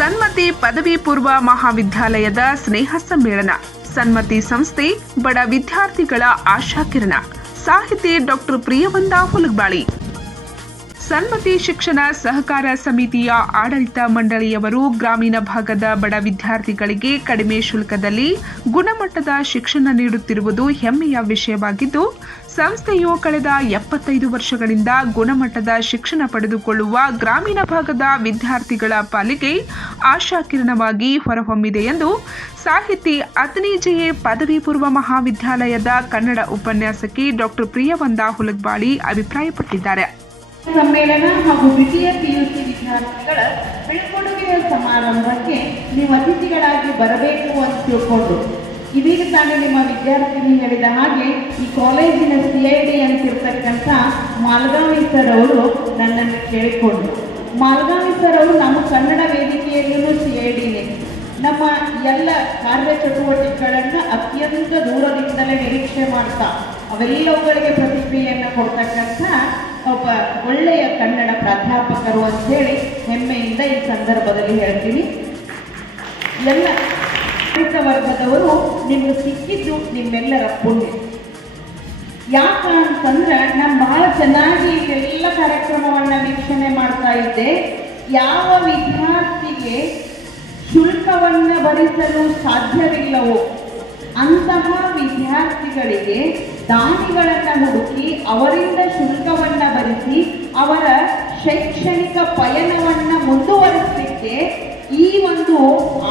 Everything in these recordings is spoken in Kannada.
ಸನ್ಮತಿ ಪದವಿ ಪೂರ್ವ ಮಹಾವಿದ್ಯಾಲಯದ ಸ್ನೇಹ ಸಮ್ಮೇಳನ. ಸನ್ಮತಿ ಸಂಸ್ಥೆ ಬಡ ವಿದ್ಯಾರ್ಥಿಗಳ ಆಶಾಕಿರಣ. ಸಾಹಿತಿ ಡಾಕ್ಟರ್ ಪ್ರಿಯವಂತ ಹುಲಗಬಾಳಿ. ಸನ್ಮತಿ ಶಿಕ್ಷಣ ಸಹಕಾರ ಸಮಿತಿಯ ಆಡಳಿತ ಮಂಡಳಿಯವರು ಗ್ರಾಮೀಣ ಭಾಗದ ಬಡ ವಿದ್ಯಾರ್ಥಿಗಳಿಗೆ ಕಡಿಮೆ ಶುಲ್ಕದಲ್ಲಿ ಗುಣಮಟ್ಟದ ಶಿಕ್ಷಣ ನೀಡುತ್ತಿರುವುದು ಹೆಮ್ಮೆಯ ವಿಷಯವಾಗಿದ್ದು, ಸಂಸ್ಥೆಯು ಕಳೆದ 75 ವರ್ಷಗಳಿಂದ ಗುಣಮಟ್ಟದ ಶಿಕ್ಷಣ ಪಡೆದುಕೊಳ್ಳುವ ಗ್ರಾಮೀಣ ಭಾಗದ ವಿದ್ಯಾರ್ಥಿಗಳ ಪಾಲಿಗೆ ಆಶಾಕಿರಣವಾಗಿ ಹೊರಹೊಮ್ಮಿದೆ ಎಂದು ಸಾಹಿತಿ ಅತನಿಜೆಯೇ ಪದವಿ ಪೂರ್ವ ಮಹಾವಿದ್ಯಾಲಯದ ಕನ್ನಡ ಉಪನ್ಯಾಸಕಿ ಡಾಕ್ಟರ್ ಪ್ರಿಯವಂತ ಹುಲಗಬಾಳಿ ಅಭಿಪ್ರಾಯಪಟ್ಟಿದ್ದಾರೆ. ಸಮ್ಮೇಳನ ಹಾಗೂ ದ್ವಿತೀಯ ಪಿಯುಸಿ ವಿದ್ಯಾರ್ಥಿಗಳ ಬೀಳ್ಕೊಡುಗೆಯ ಸಮಾರಂಭಕ್ಕೆ ನೀವು ಅತಿಥಿಗಳಾಗಿ ಬರಬೇಕು ಅಂತ ತಿಳ್ಕೊಂಡು, ಇದೀಗ ತಾನೇ ನಿಮ್ಮ ವಿದ್ಯಾರ್ಥಿನಿ ಹೇಳಿದ ಹಾಗೆ ಈ ಕಾಲೇಜಿನ CID ಅಂತಿರ್ತಕ್ಕಂಥ ಮಾಲ್ಗಾವಿ ಸರ್ ಅವರು ನನ್ನನ್ನು ಕೇಳಿಕೊಂಡ್ರು. ಮಾಲ್ಗಾವಿ ಸರ್ ಅವರು ನಮ್ಮ ಕನ್ನಡ ವೇದಿಕೆಯಲ್ಲೂ CIDನೇ. ನಮ್ಮ ಎಲ್ಲ ಕಾರ್ಯಚಟುವಟಿಕೆಗಳನ್ನು ಅತ್ಯಂತ ದೂರದಿಂದಲೇ ನಿರೀಕ್ಷೆ ಮಾಡ್ತಾ ಅವೆಲ್ಲವುಗಳಿಗೆ ಪ್ರತಿಕ್ರಿಯೆಯನ್ನು ಕೊಡ್ತಕ್ಕಂಥ ಒಬ್ಬ ಒಳ್ಳೆಯ ಕನ್ನಡ ಪ್ರಾಧ್ಯಾಪಕರು ಅಂತೇಳಿ ಹೆಮ್ಮೆಯಿಂದ ಈ ಸಂದರ್ಭದಲ್ಲಿ ಹೇಳ್ತೀನಿ. ಎಲ್ಲ ವರ್ಗದವರು ನಿಮ್ಗೆ ಸಿಕ್ಕಿದ್ದು ನಿಮ್ಮೆಲ್ಲರ ಪುಣ್ಯ. ಯಾಕಂತಂದ್ರೆ ನಾನು ಬಹಳ ಚೆನ್ನಾಗಿ ಎಲ್ಲ ಕಾರ್ಯಕ್ರಮವನ್ನು ವೀಕ್ಷಣೆ ಮಾಡ್ತಾ ಇದ್ದೆ. ಯಾವ ವಿದ್ಯಾರ್ಥಿಗೆ ಶುಲ್ಕವನ್ನು ಭರಿಸಲು ಸಾಧ್ಯವಿಲ್ಲವೋ ಅಂತಹ ವಿದ್ಯಾರ್ಥಿಗಳಿಗೆ ದಾನಿಗಳನ್ನು ಹುಡುಕಿ ಅವರಿಂದ ಶುಲ್ಕವನ್ನು ಭರಿಸಿ ಅವರ ಶೈಕ್ಷಣಿಕ ಪಯಣವನ್ನು ಮುಂದುವರಿಸಲಿಕ್ಕೆ ಈ ಒಂದು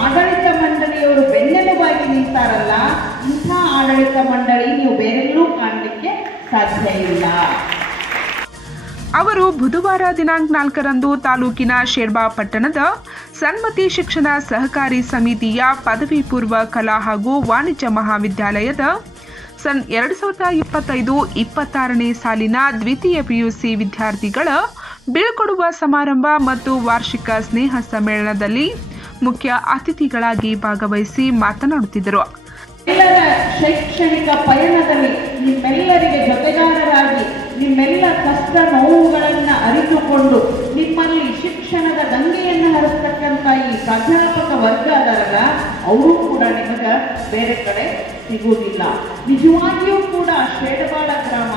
ಆಡಳಿತ ಮಂಡಳಿಯವರು ಬೆನ್ನೆಲುಬಾಗಿ ನಿಂತಾರಲ್ಲ, ಇಂಥ ಆಡಳಿತ ಮಂಡಳಿ ನೀವು ಬೇರೆಲ್ಲೂ ಕಾಣಲಿಕ್ಕೆ ಸಾಧ್ಯ ಇಲ್ಲ. ಅವರು ಬುಧವಾರ ದಿನಾಂಕ 4ರಂದು ತಾಲೂಕಿನ ಶೇರ್ಬಾ ಪಟ್ಟಣದ ಸನ್ಮತಿ ಶಿಕ್ಷಣ ಸಹಕಾರಿ ಸಮಿತಿಯ ಪದವಿ ಪೂರ್ವ ಕಲಾ ಹಾಗೂ ವಾಣಿಜ್ಯ ಮಹಾವಿದ್ಯಾಲಯದ 2025-26ನೇ ಸಾಲಿನ ದ್ವಿತೀಯ PUC ವಿದ್ಯಾರ್ಥಿಗಳ ಬೀಳ್ಕೊಡುವ ಸಮಾರಂಭ ಮತ್ತು ವಾರ್ಷಿಕ ಸ್ನೇಹ ಸಮ್ಮೇಳನದಲ್ಲಿ ಮುಖ್ಯ ಅತಿಥಿಗಳಾಗಿ ಭಾಗವಹಿಸಿ ಮಾತನಾಡುತ್ತಿದ್ದರು. ಎಲ್ಲರ ಶೈಕ್ಷಣಿಕ ಪಯಣದಲ್ಲಿ ನಿಮ್ಮೆಲ್ಲರಿಗೆ ಜೊತೆಗಾರರಾಗಿ ನಿಮ್ಮೆಲ್ಲ ಕಷ್ಟ ನೋವುಗಳನ್ನು ಅರಿತುಕೊಂಡು ನಿಮ್ಮಲ್ಲಿ ಶಿಕ್ಷಣದ ಗಂಗೆಯನ್ನು ಹರಿಸ್ತಕ್ಕಂಥ ಈ ಪ್ರಾಧ್ಯಾಪಕ ವರ್ಗ ಅದರಲ್ಲ, ಅವರು ಕೂಡ ನಿಮಗೆ ಬೇರೆ ಕಡೆ ಸಿಗುವುದಿಲ್ಲ. ನಿಜವಾಗಿಯೂ ಕೂಡ ಶೇಡಬಾಳ ಗ್ರಾಮ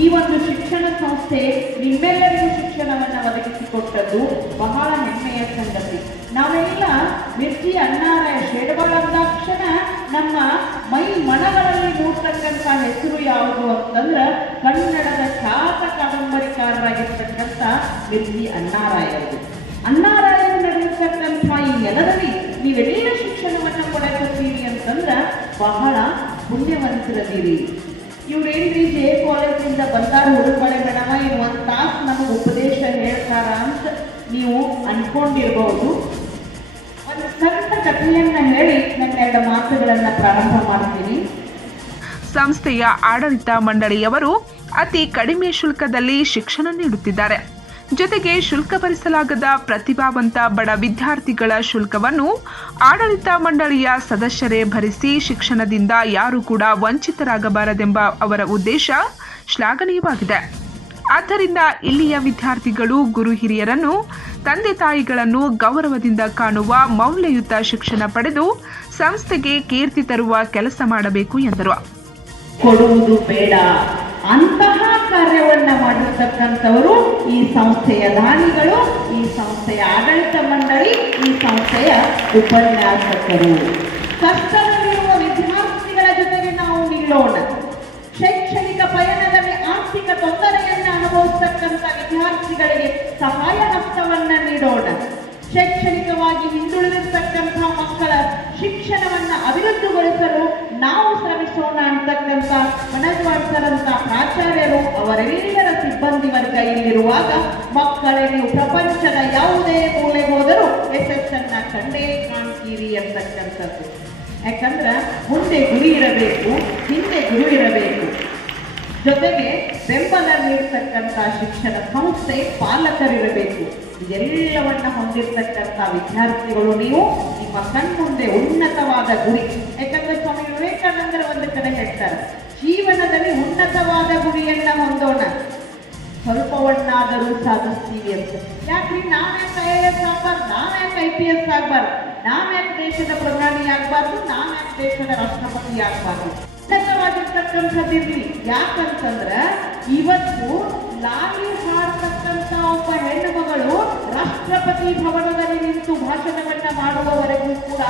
ಈ ಒಂದು ಶಿಕ್ಷಣ ಸಂಸ್ಥೆ ನಿಮ್ಮೆಲ್ಲರಿಗೂ ಶಿಕ್ಷಣವನ್ನು ಒದಗಿಸಿಕೊಟ್ಟದ್ದು ಬಹಳ ಹೆಮ್ಮೆಯ ಸಂಗತಿ. ನಾವೆಲ್ಲ ಮಿರ್ಚಿ ಅಣ್ಣಾರಾಯ ಶೇಡಬಾಳ ಅಂದಾಕ್ಷಣ ನಮ್ಮ ಮೈ ಮನಗಳಲ್ಲಿ ಮೂಡ್ತಕ್ಕಂಥ ಹೆಸರು ಯಾವುದು ಅಂತಂದ್ರೆ ಕನ್ನಡದ ಖ್ಯಾತ ಕಾದಂಬರಿಕಾರರಾಗಿರ್ತಕ್ಕಂಥ ಮಿರ್ಚಿ ಅಣ್ಣಾರಾಯರು. ಅಣ್ಣಾರಾಯರು ನಡೆದಿರ್ತಕ್ಕಂಥ ಈ ನೆಲದಲ್ಲಿ ನೀವೆಲ್ಲ ಶಿಕ್ಷಣವನ್ನು ಪಡೆಯುತ್ತೀರಿ ಅಂತಂದ್ರೆ ಬಹಳ ಪುಣ್ಯವಂತರದಿರಿ. ಇವ್ರೇನ್ರಿ ಜೆ ಕಾಲೇಜಿಂದ ಬಂದಾರ ಹುಡುಗಳೆ ಮೇಡಮ ಇನ್ನು 1 ತಾಸು ನಮಗೆ ಉಪದೇಶ ಹೇಳ್ತಾರ ಅಂತ ನೀವು ಅನ್ಕೊಂಡಿರ್ಬಹುದು. ಒಂದು ಸಣ್ಣ ಕಥೆಯನ್ನ ಹೇಳಿ ನನ್ನ 2 ಮಾತುಗಳನ್ನು ಪ್ರಾರಂಭ ಮಾಡ್ತೀನಿ. ಸಂಸ್ಥೆಯ ಆಡಳಿತ ಮಂಡಳಿಯವರು ಅತಿ ಕಡಿಮೆ ಶುಲ್ಕದಲ್ಲಿ ಶಿಕ್ಷಣ ನೀಡುತ್ತಿದ್ದಾರೆ. ಜೊತೆಗೆ ಶುಲ್ಕ ಭರಿಸಲಾಗದ ಪ್ರತಿಭಾವಂತ ಬಡ ವಿದ್ಯಾರ್ಥಿಗಳ ಶುಲ್ಕವನ್ನು ಆಡಳಿತ ಮಂಡಳಿಯ ಸದಸ್ಯರೇ ಭರಿಸಿ ಶಿಕ್ಷಣದಿಂದ ಯಾರೂ ಕೂಡ ವಂಚಿತರಾಗಬಾರದೆಂಬ ಅವರ ಉದ್ದೇಶ ಶ್ಲಾಘನೀಯವಾಗಿದೆ. ಆದ್ದರಿಂದ ಇಲ್ಲಿಯ ವಿದ್ಯಾರ್ಥಿಗಳು ಗುರು ಹಿರಿಯರನ್ನು, ತಂದೆ ತಾಯಿಗಳನ್ನು ಗೌರವದಿಂದ ಕಾಣುವ ಮೌಲ್ಯಯುತ ಶಿಕ್ಷಣ ಪಡೆದು ಸಂಸ್ಥೆಗೆ ಕೀರ್ತಿ ತರುವ ಕೆಲಸ ಮಾಡಬೇಕು ಎಂದರು. ಕೊಡುವುದು ಬೇಡ ಅಂತಹ ಕಾರ್ಯವನ್ನ ಮಾಡಿರ್ತಕ್ಕಂಥವರು ಈ ಸಂಸ್ಥೆಯ ದಾನಿಗಳು, ಈ ಸಂಸ್ಥೆಯ ಆಡಳಿತ ಮಂಡಳಿ, ಈ ಸಂಸ್ಥೆಯ ಉಪನ್ಯಾಸಕರು. ಕಷ್ಟದಲ್ಲಿರುವ ವಿದ್ಯಾರ್ಥಿಗಳ ಜೊತೆಗೆ ನಾವು ನಿಲ್ಲೋಣ. ಶೈಕ್ಷಣಿಕ ಪಯಣದಲ್ಲಿ ಆರ್ಥಿಕ ತೊಂದರೆಯನ್ನು ಅನುಭವಿಸತಕ್ಕಂಥ ವಿದ್ಯಾರ್ಥಿಗಳಿಗೆ ಸಹಾಯ ಹಸ್ತವನ್ನ ನೀಡೋಣ. ಶೈಕ್ಷಣಿಕವಾಗಿ ಹಿಂದುಳಿದಿರ್ತಕ್ಕಂಥ ಮಕ್ಕಳ ಶಿಕ್ಷಣವನ್ನು ಅಭಿವೃದ್ಧಿಗೊಳಿಸಲು ನಾವು ಶ್ರಮಿಸೋಣ ಅಂತಕ್ಕಂಥ ಮನಸ್ವಾಡ್ಸರಂತ ಪ್ರಾಚಾರ್ಯರು ಅವರೆಲ್ಲರ ಸಿಬ್ಬಂದಿ ವರ್ಗ ಇಲ್ಲಿರುವಾಗ ಮಕ್ಕಳೇ ನೀವು ಪ್ರಪಂಚದ ಯಾವುದೇ ಮೂಲೆಗೆ ಹೋದರೂ ಯಶಸ್ಸನ್ನ ಕಂಡೇ ಕಾಣ್ತೀರಿ ಅಂತಕ್ಕಂಥದ್ದು. ಯಾಕಂದ್ರೆ ಮುಂದೆ ಗುರಿ ಇರಬೇಕು, ಹಿಂದೆ ಗುರು ಇರಬೇಕು. ಜೊತೆಗೆ ಬೆಂಬಲ ನೀಡತಕ್ಕಂಥ ಶಿಕ್ಷಣ ಸಂಸ್ಥೆ ಪಾಲಕರಿರಬೇಕು. ಇದೆಲ್ಲವನ್ನ ಹೊಂದಿರತಕ್ಕಂಥ ವಿದ್ಯಾರ್ಥಿಗಳು ನೀವು ನಿಮ್ಮ ಕಣ್ಮುಂದೆ ಉನ್ನತವಾದ ಗುರಿ. ಯಾಕಂದ್ರೆ ಸ್ವಾಮಿ ವಿವೇಕಾನಂದರ ಒಂದು ಕಡೆ ಹೇಳ್ತಾರೆ, ಜೀವನದಲ್ಲಿ ಉನ್ನತವಾದ ಗುರಿಯನ್ನ ಹೊಂದೋಣ. ಸ್ವಲ್ಪವನ್ನಾದರೂ ಸಾಧಿಸ್ತೀವಿ ಅಂತ. ಯಾಕ್ರಿ ನಾವ್ಯಾಕೆ IAS ಆಗ್ಬಾರ್ದು, ನಾವ್ಯಾಕೆ IPS ಆಗ್ಬಾರ್ದು, ನಾವ್ಯಾಕೆ ದೇಶದ ಪ್ರಧಾನಿ ಆಗ್ಬಾರ್ದು, ನಾವ್ಯಾಕೆ ದೇಶದ ರಾಷ್ಟ್ರಪತಿ ಆಗ್ಬಾರ್ದು? ಖಚಿತವಾಗಿರ್ತಕ್ಕಂಥದ್ದಿರ್ಲಿ. ಯಾಕಂತಂದ್ರ ಇವತ್ತು ಲಾಲಿ ಹಾಡ್ತಕ್ಕಂಥ ಒಬ್ಬ ಹೆಣ್ಣು ಮಗಳು ರಾಷ್ಟ್ರಪತಿ ಭವನದಲ್ಲಿ ನಿಂತು ಭಾಷಣವನ್ನ ಮಾಡುವವರೆಗೂ ಕೂಡ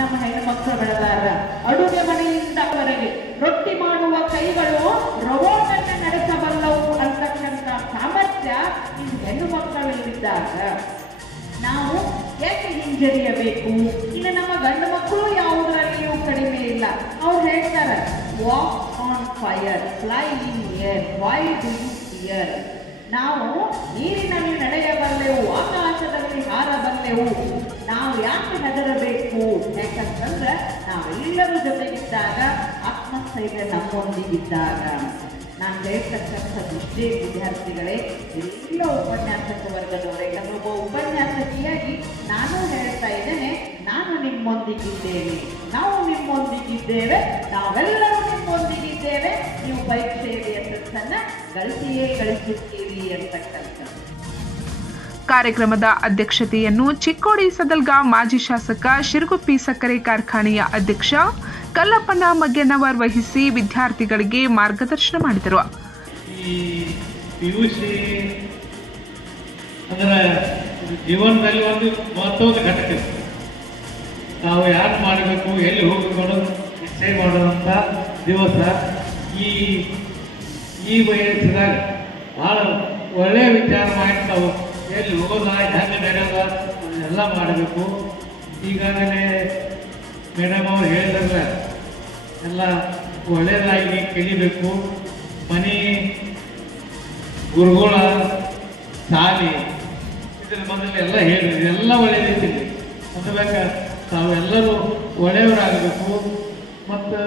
ನಮ್ಮ ಹೆಣ್ಣು ಮಕ್ಕಳು ಬೆಳೆದಾರ. ಅಡುಗೆ ಮನೆಯಿಂದವರೆಗೆ ರೊಟ್ಟಿ ಮಾಡುವ ಕೈಗಳು ರೋಬೋಟ್ ಅನ್ನ ನಡೆಸಬಲ್ಲವು ಅಂತಕ್ಕಂಥ ಸಾಮರ್ಥ್ಯ ಈ ಹೆಣ್ಣು ಮಕ್ಕಳಲ್ಲಿದ್ದಾಗ ನಾವು ಯಾಕೆ ಹಿಂಜರಿಯಬೇಕು? ಇನ್ನು ನಮ್ಮ ಗಂಡು ಮಕ್ಕಳು ಯಾವುದರಲ್ಲಿಯೂ ಕಡಿಮೆ ಇಲ್ಲ. ಅವ್ರು ಹೇಳ್ತಾರೆ, walk on fire, fly in air, why do you fear? ನಾವು ನೀರಿನಲ್ಲಿ ನಡೆಯಬಲ್ಲೆವು, ಆಕಾಶದಲ್ಲಿ ಹಾರಬಲ್ಲೆವು, ನಾವು ಯಾಕೆ ಹೆದರಬೇಕು? ಯಾಕಂತಂದ್ರೆ ನಾವೆಲ್ಲರೂ ಜೊತೆಗಿದ್ದಾಗ, ಆತ್ಮಸ್ಥೈರ್ಯ ನಮ್ಮೊಂದಿಗಿದ್ದಾಗ. ನಾನು ಹೇಳ್ತಕ್ಕಂಥದ್ದು ಇಷ್ಟೇ ವಿದ್ಯಾರ್ಥಿಗಳೇ, ಎಲ್ಲ ಉಪನ್ಯಾಸಕ ವರ್ಗದವರೇ, ಒಬ್ಬ ಉಪನ್ಯಾಸಕಿಯಾಗಿ ನಾನು ಹೇಳ್ತಾ ಇದ್ದೇನೆ, ನಾನು ನಿಮ್ಮೊಂದಿಗಿದ್ದೇನೆ, ನಾವು ನಿಮ್ಮೊಂದಿಗಿದ್ದೇವೆ, ನಾವೆಲ್ಲರೂ ನಿಮ್ಮೊಂದಿಗಿದ್ದೇವೆ. ನೀವು ಪರೀಕ್ಷೆಯಲ್ಲಿ ಯಶಸ್ಸನ್ನ ಗಳಿಸಿಯೇ ಗಳಿಸುತ್ತೀರಿ ಅಂತಕ್ಕಂಥದ್ದು. ಕಾರ್ಯಕ್ರಮದ ಅಧ್ಯಕ್ಷತೆಯನ್ನು ಚಿಕ್ಕೋಡಿ ಸದಲ್ಗ ಮಾಜಿ ಶಾಸಕ ಶಿರಗುಪ್ಪಿ ಸಕ್ಕರೆ ಕಾರ್ಖಾನೆಯ ಅಧ್ಯಕ್ಷ ಕಲ್ಲಪ್ಪನ ಮಗ್ಗನವರ್ ವಹಿಸಿ ವಿದ್ಯಾರ್ಥಿಗಳಿಗೆ ಮಾರ್ಗದರ್ಶನ ಮಾಡಿದರು. ಈ PUC ಅದರ ಜೀವನದಲ್ಲಿ ಒಂದು ಮಹತ್ವದ ಘಟಕ. ನಾವು ಯಾರು ಮಾಡಬೇಕು, ಎಲ್ಲಿ ಹೋಗಬೇಕು ಅನ್ನೋದು ನಿಶ್ಚಯ ಮಾಡುವಂಥ ದಿವಸ. ಈ ವಯಸ್ಸಿದಾಗ ಭಾಳ ಒಳ್ಳೆಯ ವಿಚಾರ ಮಾಡಿ ನಾವು ಎಲ್ಲಿ ಹೋಗೋದ, ಹೆಂಗೆ ನಡೆಯೋದ ಎಲ್ಲ ಮಾಡಬೇಕು. ಈಗಾಗಲೇ ಮೇಡಮ್ ಅವ್ರು ಹೇಳಿದ್ರೆ ಎಲ್ಲ ಒಳ್ಳೆಯದಾಗಿ ಕಲಿಬೇಕು. ಮನೆ ಗುರುಗಳ ಶಾಲೆ ಇದ್ರ ಮೊದಲು ಎಲ್ಲ ಹೇಳಿ ಎಲ್ಲ ಒಳ್ಳೆಯದಿದೆ ಅದಬೇಕ. ತಾವೆಲ್ಲರೂ ಒಳ್ಳೆಯವರಾಗಬೇಕು. ಮತ್ತು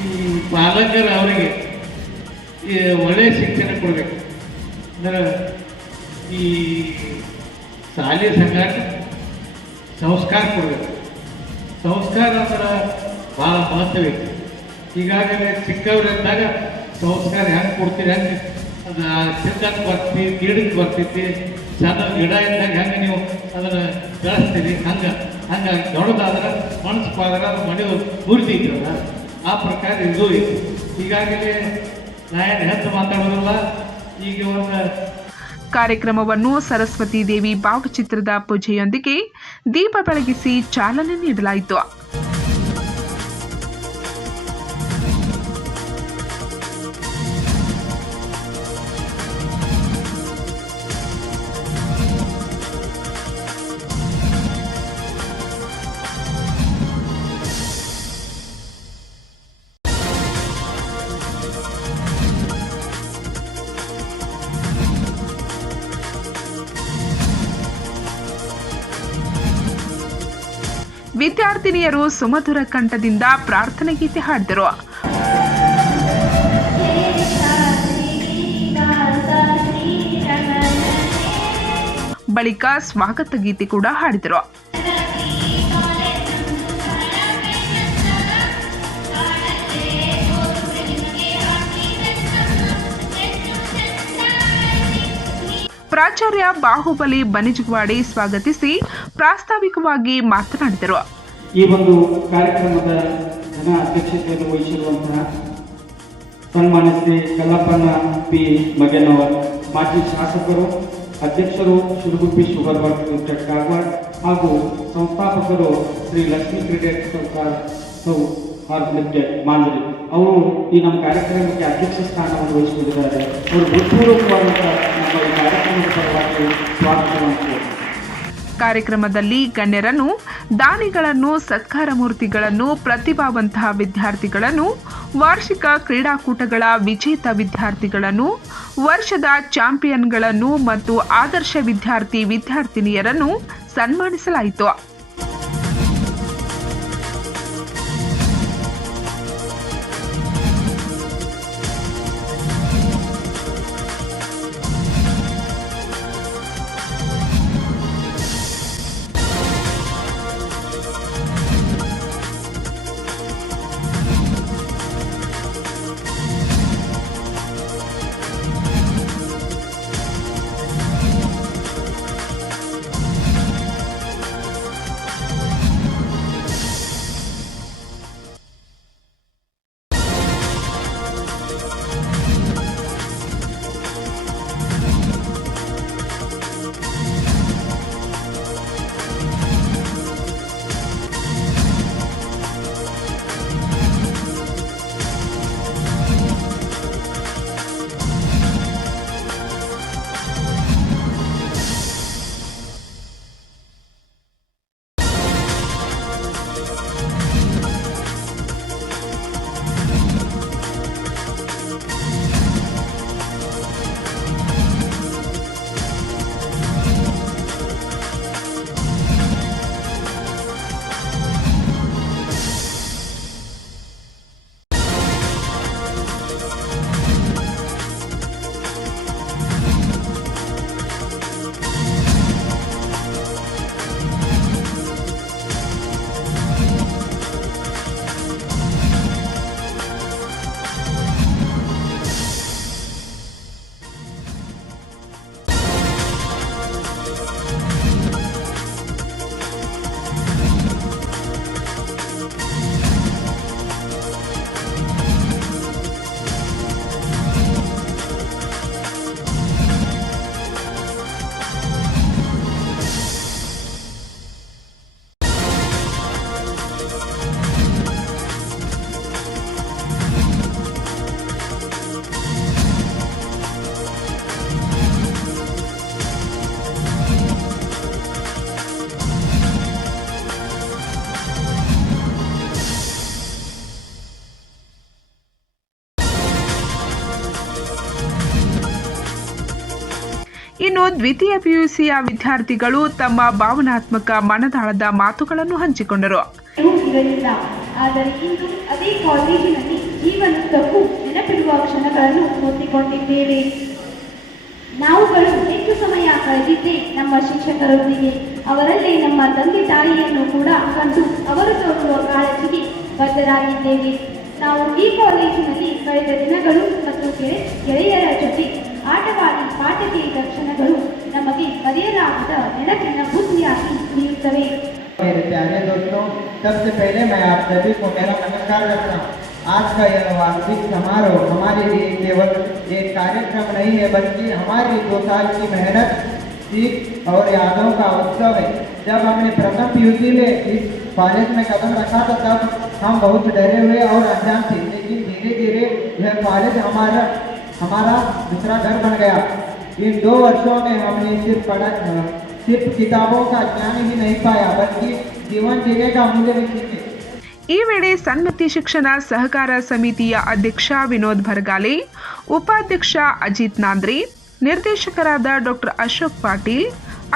ಈ ಪಾಲಕರು ಅವರಿಗೆ ಈ ಒಳ್ಳೆಯ ಶಿಕ್ಷಣ ಕೊಡಬೇಕು. ಅಂದ್ರೆ ಈ ಶಾಲೆ ಸಂಘಟ ಸಂಸ್ಕಾರ ಕೊಡಬೇಕು. ಸಂಸ್ಕಾರ ಅಂದ್ರೆ ಭಾಳ ಮಹತ್ವೈತಿ. ಈಗಾಗಲೇ ಚಿಕ್ಕವರಿದ್ದಾಗ ಸಂಸ್ಕಾರ ಹೆಂಗೆ ಕೊಡ್ತೀರಿ, ಹೆಂಗೆ ಅದು ಚಿಕ್ಕಕ್ಕೆ ಬರ್ತೀವಿ, ಗಿಡಕ್ಕೆ ಬರ್ತೈತಿ. ಸಣ್ಣ ಗಿಡ ಇದ್ದಾಗ ಹೆಂಗೆ ನೀವು ಅದನ್ನು ಬೆಳೆಸ್ತೀರಿ, ಹಂಗೆ ದೊಡ್ಡದಾದ್ರೆ ಮನಸ್ಸು ಪಾದ್ರೆ ಅದು ಮನೆ ಮುರಿತೈತ್ರಲ್ಲ, ಆ ಪ್ರಕಾರ ಇದು ಐತಿ. ಈಗಾಗಲೇ ನಾ ಏನು ಹೆಚ್ಚು ಮಾತಾಡೋದಿಲ್ಲ. ಈಗ ಒಂದು ಕಾರ್ಯಕ್ರಮವನ್ನು ಸರಸ್ವತಿ ದೇವಿ ಭಾವಚಿತ್ರದ ಪೂಜೆಯೊಂದಿಗೆ ದೀಪ ಬೆಳಗಿಸಿ ಚಾಲನೆ ನೀಡಲಾಯಿತು. ವಿದ್ಯಾರ್ಥಿನಿಯರು ಸುಮಧುರ ಕಂಠದಿಂದ ಪ್ರಾರ್ಥನೆ ಗೀತೆ ಹಾಡಿದರು. ಬಳಿಕ ಸ್ವಾಗತ ಗೀತೆ ಕೂಡ ಹಾಡಿದರು. ಪ್ರಾಚಾರ್ಯ ಬಾಹುಬಲಿ ಬನಿಜವಾಡಿ ಸ್ವಾಗತಿಸಿ ಪ್ರಾಸ್ತಾವಿಕವಾಗಿ ಮಾತನಾಡಿದರು. ಈ ಒಂದು ಕಾರ್ಯಕ್ರಮದ ಜನ ಅಧ್ಯಕ್ಷತೆಯನ್ನು ವಹಿಸಿರುವಂತಹ ಸನ್ಮಾನ್ಯ ಶ್ರೀ ಕಲ್ಲಪ್ಪನ ಪಿ ಮಗ್ಗನವರ್, ಮಾಜಿ ಶಾಸಕರು, ಅಧ್ಯಕ್ಷರು ಶಿರಗುಪ್ಪಿ ಶುಗರ್ ವರ್ಕ್ ಕಾಗವಾಡ ಹಾಗೂ ಸಂಸ್ಥಾಪಕರು ಶ್ರೀ ಲಕ್ಷ್ಮೀ ಕ್ರಿಕೆಟ್ ಮಾಂಜರಿ ಅವರು ಈ ನಮ್ಮ ಕಾರ್ಯಕ್ರಮಕ್ಕೆ ಅಧ್ಯಕ್ಷ ಸ್ಥಾನವನ್ನು ವಹಿಸಿಕೊಂಡಿದ್ದಾರೆ. ಅವರು ಹೃತ್ಪೂರ್ವಕವಾದಂತಹ ನಮ್ಮ ಈ ಕಾರ್ಯಕ್ರಮದ ಪರವಾಗಿ ಸ್ವಾಗತವನ್ನು. ಕಾರ್ಯಕ್ರಮದಲ್ಲಿ ಗಣ್ಯರನ್ನು, ದಾನಿಗಳನ್ನು, ಸತ್ಕಾರ ಮೂರ್ತಿಗಳನ್ನು, ಪ್ರತಿಭಾವಂತಹ ವಿದ್ಯಾರ್ಥಿಗಳನ್ನು, ವಾರ್ಷಿಕ ಕ್ರೀಡಾಕೂಟಗಳ ವಿಜೇತ ವಿದ್ಯಾರ್ಥಿಗಳನ್ನು, ವರ್ಷದ ಚಾಂಪಿಯನ್ಗಳನ್ನು ಮತ್ತು ಆದರ್ಶ ವಿದ್ಯಾರ್ಥಿನಿಯರನ್ನು ಸನ್ಮಾನಿಸಲಾಯಿತು. ಇನ್ನು ದ್ವಿತೀಯ ಪಿಯುಸಿಯ ವಿದ್ಯಾರ್ಥಿಗಳು ತಮ್ಮ ಭಾವನಾತ್ಮಕ ಮನದಾಳದ ಮಾತುಗಳನ್ನು ಹಂಚಿಕೊಂಡರು. ಇರಲಿಲ್ಲ, ಆದರೆ ಇಂದು ಅದೇ ಕಾಲೇಜಿನಲ್ಲಿ ಜೀವನದುದ್ದಕ್ಕೂ ನೆನಪಿರುವ ಕ್ಷಣಗಳನ್ನು ಹೊಂದಿಕೊಂಡಿದ್ದೇವೆ. ನಾವುಗಳು ಹೆಚ್ಚು ಸಮಯ ಕಳೆದಿದ್ದೇ ನಮ್ಮ ಶಿಕ್ಷಕರೊಂದಿಗೆ. ಅವರಲ್ಲೇ ನಮ್ಮ ತಂದೆ ತಾಯಿಯನ್ನು ಕೂಡ ಕಂಡು ಅವರು ತೋರುವ ಕಾಳಜಿಗೆ ಬದ್ಧರಾಗಿದ್ದೇವೆ. ನಾವು ಈ ಕಾಲೇಜಿನಲ್ಲಿ ಕಳೆದ ದಿನಗಳು ಮತ್ತು ಗೆಳೆಯರ ಜೊತೆ ಆಟವಾಡಿ ಪಾಠ ಕೇಳಿದ ಕ್ಷಣಗಳು ನಮಗೆ ಮರೆಯಲಾಗದ ನೆನಪಿನ ಬುದ್ಧಿಯಾಗಿ ಉಳಿಯುತ್ತವೆ. मेरे प्यारे दोस्तों, सबसे पहले मैं आप सभी को मेरा नमस्कार करता हूँ। आज का यह वार्षिक समारोह हमारे लिए केवल एक कार्यक्रम नहीं है, बल्कि हमारी 2 साल की मेहनत, सीख और यादों का उत्सव है। जब हमने प्रथम पीयूसी में इस कॉलेज में कदम रखा था तब हम बहुत डरे हुए और अनजान थे, लेकिन धीरे धीरे यह कॉलेज हमारा दूसरा घर बन गया। इन 2 वर्षों में हमने सिर्फ किताबों का ज्ञान ही नहीं पाया, बल्कि जीवन जीने का मूल्य भी सीखे। ಈ ವೇಳೆ ಸನ್ಮತಿ ಶಿಕ್ಷಣ ಸಹಕಾರ ಸಮಿತಿಯ ಅಧ್ಯಕ್ಷ ವಿನೋದ್ ಭರಗಾಲೆ, ಉಪಾಧ್ಯಕ್ಷ ಅಜಿತ್ ನಾಂದ್ರಿ, ನಿರ್ದೇಶಕರಾದ ಡಾಕ್ಟರ್ ಅಶೋಕ್ ಪಾಟೀಲ್,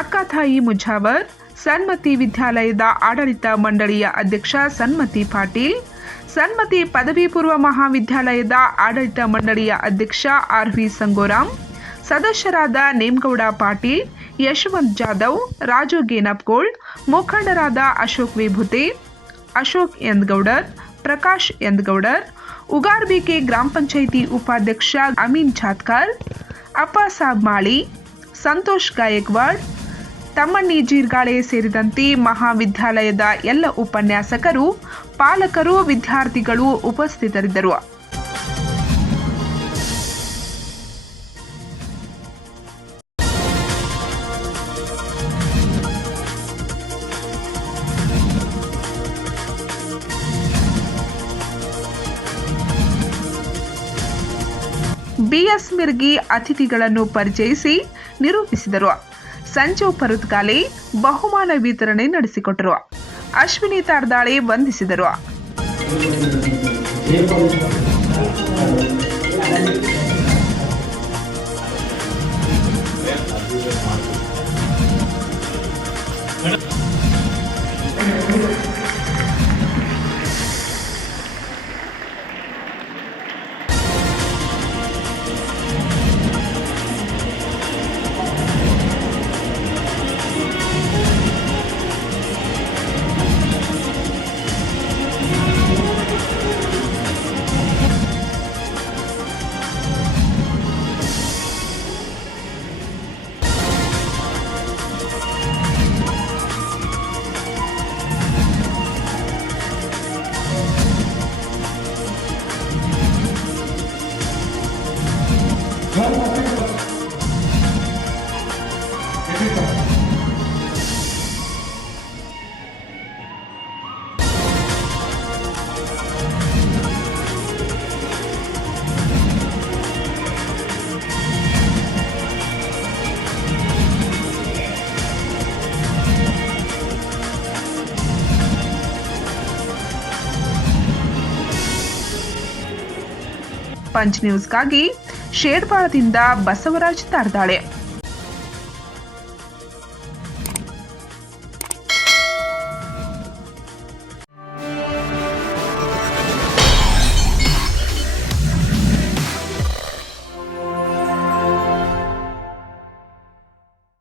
ಅಕ್ಕಾತಾಯಿ ಮುಜಾವರ್, ಸನ್ಮತಿ ವಿದ್ಯಾಲಯದ ಆಡಳಿತ ಮಂಡಳಿಯ ಅಧ್ಯಕ್ಷ ಸನ್ಮತಿ ಪಾಟೀಲ್, ಸನ್ಮತಿ ಪದವಿ ಪೂರ್ವ ಮಹಾವಿದ್ಯಾಲಯದ ಆಡಳಿತ ಮಂಡಳಿಯ ಅಧ್ಯಕ್ಷ ಆರ್.ವಿ. ಸಂಗೋರಾಮ್, ಸದಸ್ಯರಾದ ನೇಮಗೌಡ ಪಾಟೀಲ್, ಯಶವಂತ್ ಜಾಧವ್, ರಾಜು ಗೇನಪ್ಗೋಳ್, ಮುಖಂಡರಾದ ಅಶೋಕ್ ವಿಭೂತೆ, ಅಶೋಕ್ ಯಂದಗೌಡರ್, ಪ್ರಕಾಶ್ ಯಂದಗೌಡರ್, ಉಗಾರ್ಬಿಕೆ ಗ್ರಾಮ ಪಂಚಾಯಿತಿ ಉಪಾಧ್ಯಕ್ಷ ಅಮೀನ್ ಛಾತ್ಕರ್, ಅಪ್ಪಾಸಾಬ್ ಮಾಳಿ, ಸಂತೋಷ್ ಗಾಯಕ್ವಾಡ್, ತಮ್ಮಣ್ಣಿ ಜೀರ್ಗಾಳೆ ಸೇರಿದಂತೆ ಮಹಾವಿದ್ಯಾಲಯದ ಎಲ್ಲ ಉಪನ್ಯಾಸಕರು, ಪಾಲಕರು, ವಿದ್ಯಾರ್ಥಿಗಳು ಉಪಸ್ಥಿತರಿದ್ದರು. ಬಿಎಸ್ ಮಿರ್ಗಿ ಅತಿಥಿಗಳನ್ನು ಪರಿಚಯಿಸಿ ನಿರೂಪಿಸಿದರು. ಸಂಜು ಪರುತ್ಗಾಲೆ ಬಹುಮಾನ ವಿತರಣೆ ನಡೆಸಿಕೊಟ್ಟರು. ಅಶ್ವಿನಿ ತಾರ್ದಾಳೆ ವಂದಿಸಿದರು. ಪಂಚ್ ನ್ಯೂಸ್ಗಾಗಿ ಶೇರ್ಪಾಳದಿಂದ ಬಸವರಾಜ್ ತಾರ್ದಾಳೆ.